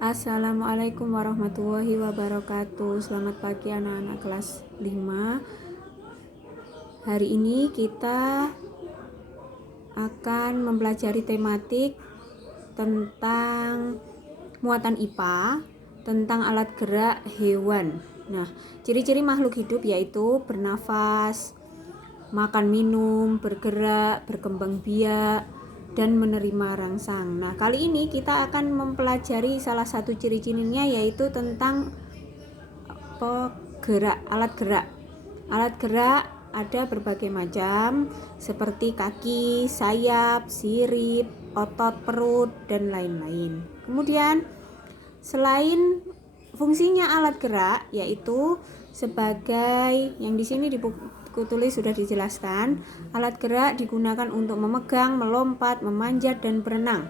Assalamualaikum warahmatullahi wabarakatuh. Selamat pagi anak-anak kelas 5. Hari ini kita akan mempelajari tematik tentang muatan IPA, tentang alat gerak hewan. Nah, ciri-ciri makhluk hidup yaitu bernafas, makan minum, bergerak, berkembang biak, dan menerima rangsang. Nah, kali ini kita akan mempelajari salah satu ciri-cirinya yaitu tentang alat gerak. Alat gerak ada berbagai macam seperti kaki, sayap, sirip, otot perut, dan lain-lain. Kemudian selain fungsinya alat gerak yaitu sebagai yang di sini tulis sudah dijelaskan, alat gerak digunakan untuk memegang, melompat, memanjat, dan berenang.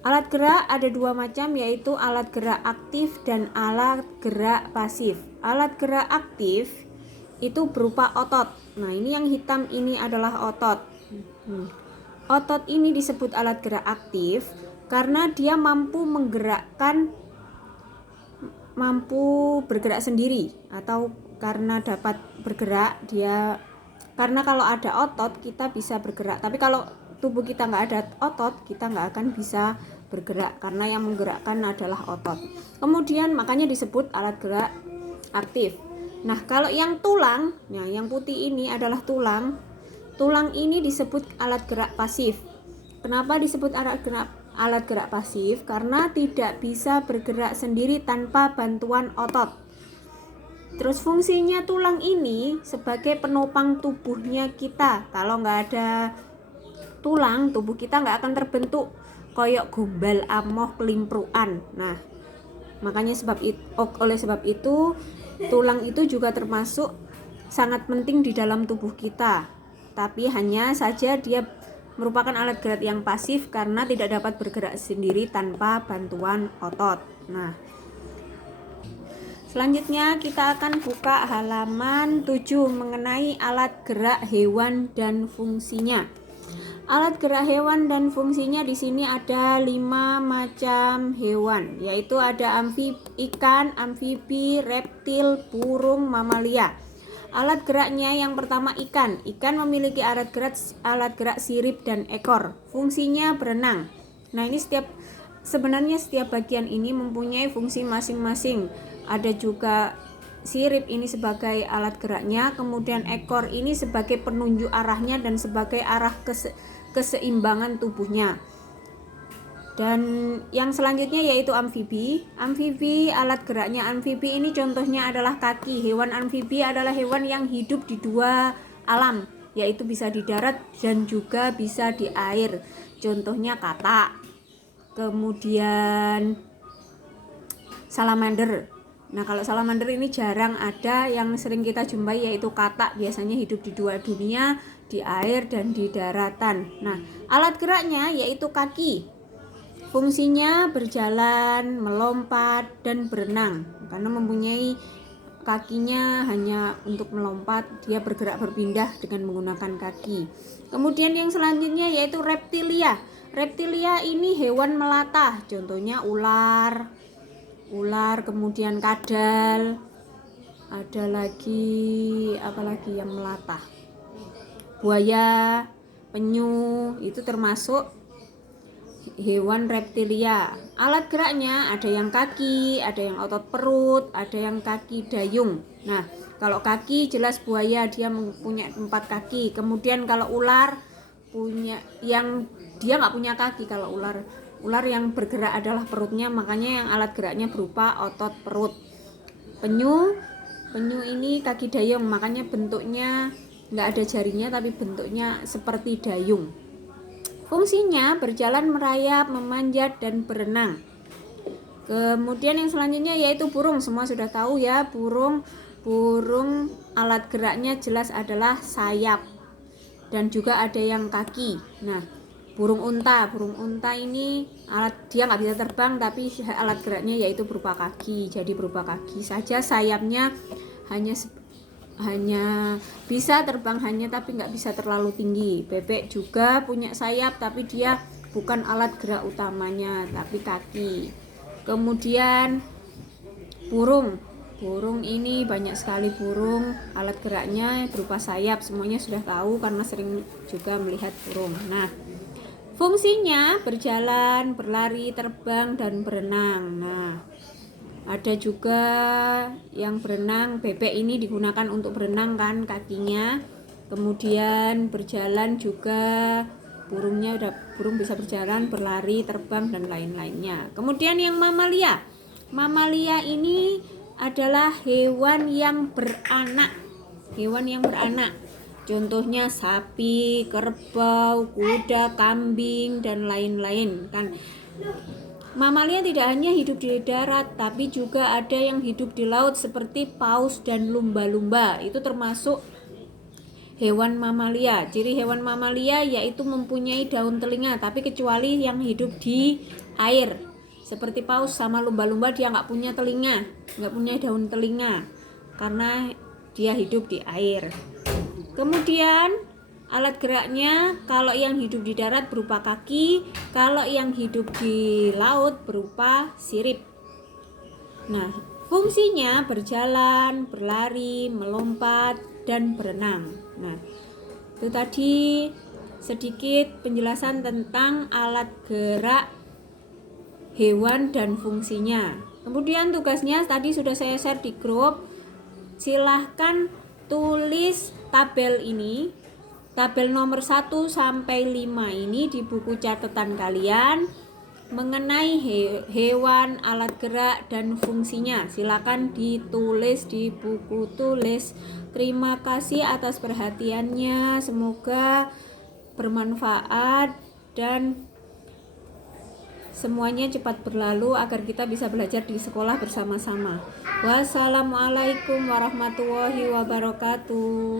Alat gerak ada dua macam yaitu alat gerak aktif dan alat gerak pasif. Alat gerak aktif itu berupa otot. Nah, ini yang hitam ini adalah otot. Otot ini disebut alat gerak aktif karena dia mampu bergerak sendiri, atau karena dapat bergerak karena kalau ada otot kita bisa bergerak, tapi kalau tubuh kita nggak ada otot kita nggak akan bisa bergerak karena yang menggerakkan adalah otot. Kemudian makanya disebut alat gerak aktif. Nah, kalau yang tulang, nah yang putih ini adalah tulang. Tulang ini disebut alat gerak pasif. Kenapa disebut alat gerak pasif? Karena tidak bisa bergerak sendiri tanpa bantuan otot. Terus fungsinya tulang ini sebagai penopang tubuhnya kita. Kalau nggak ada tulang, tubuh kita nggak akan terbentuk koyok gombal amoh kelimpruan. Nah, makanya oleh sebab itu tulang itu juga termasuk sangat penting di dalam tubuh kita. Tapi hanya saja dia merupakan alat gerak yang pasif karena tidak dapat bergerak sendiri tanpa bantuan otot. Nah, selanjutnya kita akan buka halaman 7 mengenai alat gerak hewan dan fungsinya. Alat gerak hewan dan fungsinya di sini ada 5 macam hewan, yaitu ada ikan, amfibi, reptil, burung, mamalia. Alat geraknya yang pertama ikan. Ikan memiliki alat gerak sirip dan ekor. Fungsinya berenang. Nah, ini sebenarnya setiap bagian ini mempunyai fungsi masing-masing. Ada juga sirip ini sebagai alat geraknya, kemudian ekor ini sebagai penunjuk arahnya dan sebagai arah keseimbangan tubuhnya. Dan yang selanjutnya yaitu amfibi. Amfibi, alat geraknya amfibi ini contohnya adalah kaki. Hewan amfibi adalah hewan yang hidup di dua alam, yaitu bisa di darat dan juga bisa di air. Contohnya katak, kemudian salamander. Nah, kalau salamander ini jarang ada, yang sering kita jumpai yaitu katak, biasanya hidup di dua dunia, di air dan di daratan. Nah, alat geraknya yaitu kaki. Fungsinya berjalan, melompat, dan berenang. Karena mempunyai kakinya hanya untuk melompat, dia bergerak berpindah dengan menggunakan kaki. Kemudian yang selanjutnya yaitu reptilia. Reptilia ini hewan melata, contohnya ular, kemudian kadal. Ada lagi apalagi yang melata? Buaya, penyu, itu termasuk hewan reptilia. Alat geraknya ada yang kaki, ada yang otot perut, ada yang kaki dayung. Nah, kalau kaki jelas buaya dia mempunyai 4 kaki. Kemudian kalau ular dia nggak punya kaki. Kalau ular yang bergerak adalah perutnya, makanya yang alat geraknya berupa otot perut. Penyu ini kaki dayung, makanya bentuknya nggak ada jarinya tapi bentuknya seperti dayung. Fungsinya berjalan, merayap, memanjat, dan berenang. Kemudian yang selanjutnya yaitu burung. Semua sudah tahu ya, burung alat geraknya jelas adalah sayap dan juga ada yang kaki. Nah, burung unta ini dia nggak bisa terbang tapi alat geraknya yaitu berupa kaki. Jadi berupa kaki saja, sayapnya hanya bisa terbang tapi nggak bisa terlalu tinggi. Bebek juga punya sayap tapi dia bukan alat gerak utamanya tapi kaki. Kemudian burung ini banyak sekali burung, alat geraknya berupa sayap, semuanya sudah tahu karena sering juga melihat burung. Nah, fungsinya berjalan, berlari, terbang, dan berenang. Nah, ada juga yang berenang, bebek ini digunakan untuk berenang kan kakinya. Kemudian berjalan juga, burung bisa berjalan, berlari, terbang, dan lain-lainnya. Kemudian yang mamalia ini adalah hewan yang beranak. Contohnya sapi, kerbau, kuda, kambing, dan lain-lain kan. Mamalia tidak hanya hidup di darat, tapi juga ada yang hidup di laut seperti paus dan lumba-lumba. Itu termasuk hewan mamalia. Ciri hewan mamalia yaitu mempunyai daun telinga, tapi kecuali yang hidup di air. Seperti paus sama lumba-lumba, dia nggak punya telinga, nggak punya daun telinga, karena dia hidup di air. Kemudian alat geraknya, kalau yang hidup di darat berupa kaki, kalau yang hidup di laut berupa sirip. Nah, fungsinya berjalan, berlari, melompat, dan berenang. Nah, itu tadi sedikit penjelasan tentang alat gerak hewan dan fungsinya. Kemudian tugasnya tadi sudah saya share di grup. Silahkan tulis tabel ini, tabel nomor 1 sampai 5 ini di buku catatan kalian mengenai hewan, alat gerak, dan fungsinya. Silakan ditulis di buku tulis. Terima kasih atas perhatiannya, semoga bermanfaat dan semuanya cepat berlalu agar kita bisa belajar di sekolah bersama-sama. Wassalamualaikum warahmatullahi wabarakatuh.